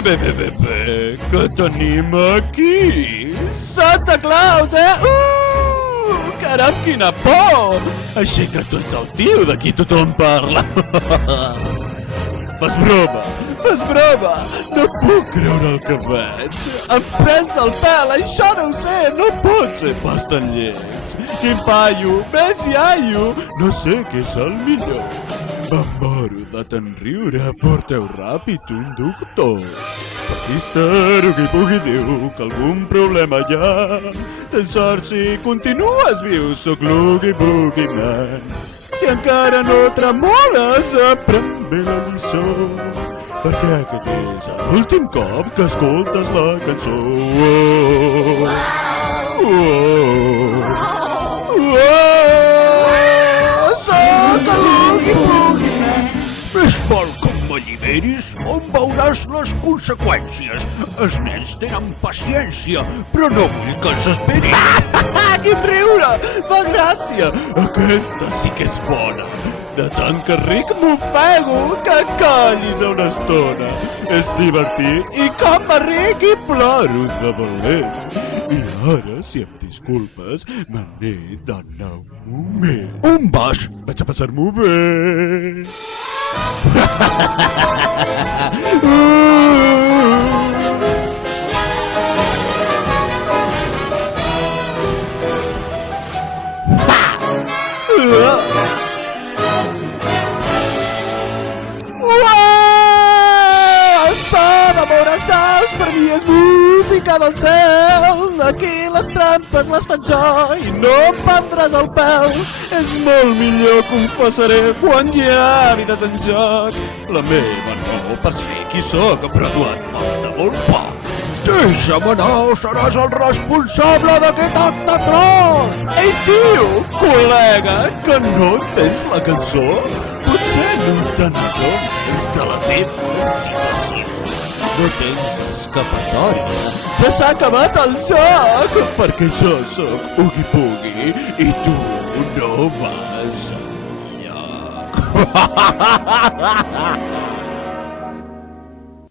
Bé, què tenim aquí? Santa Claus, Caram, quina por! Aixeca't, tu ets el tio de qui tothom parla. Fas broma! No puc creure el que veig. Em prens el pèl, això deu ser, no pot ser pas tan lleig. Quin paio, més iaio, no sé què és el millor. Em moro de tant riure, porteu ràpid un doctor. Mister Oogie diu que algun problema hi ha. Tens sort si continues viu, sóc l'Oogie Boogie Man. Si encara no tremoles, aprèn bé la lliçó, perquè aquest és l'últim cop que escoltes la cançó. Sóc l'Oogie Boogie Man. Més val que m'alliberis o em veuràs les conseqüències. Els nens tenen paciència, però no vull que els esperis. Quin riure! Fa gràcia! Aquesta sí que és bona. De tant que ric m'ofego, que callis una estona. És divertit i com me ric i ploro de valent. I ara, si em disculpes, me n'he d'anar un moment. On vas? Vaig a passar-m'ho bé. Per mi és música del cel. Aquí les trampes les faig jo i no em prendràs el pèl. És molt millor, confessaré, quan hi ha vides en joc. La meva no per ser qui sóc, però tu et falta molt poc. Deixa'm anar, seràs el responsable d'aquest acte tros! Ei, tio, col·lega, que no tens la cançó? Potser no te n'adones de la teva situació. No tens escapatòria. Ja s'ha acabat el joc, perquè jo sóc Oogie Boogie i tu no vas enlloc.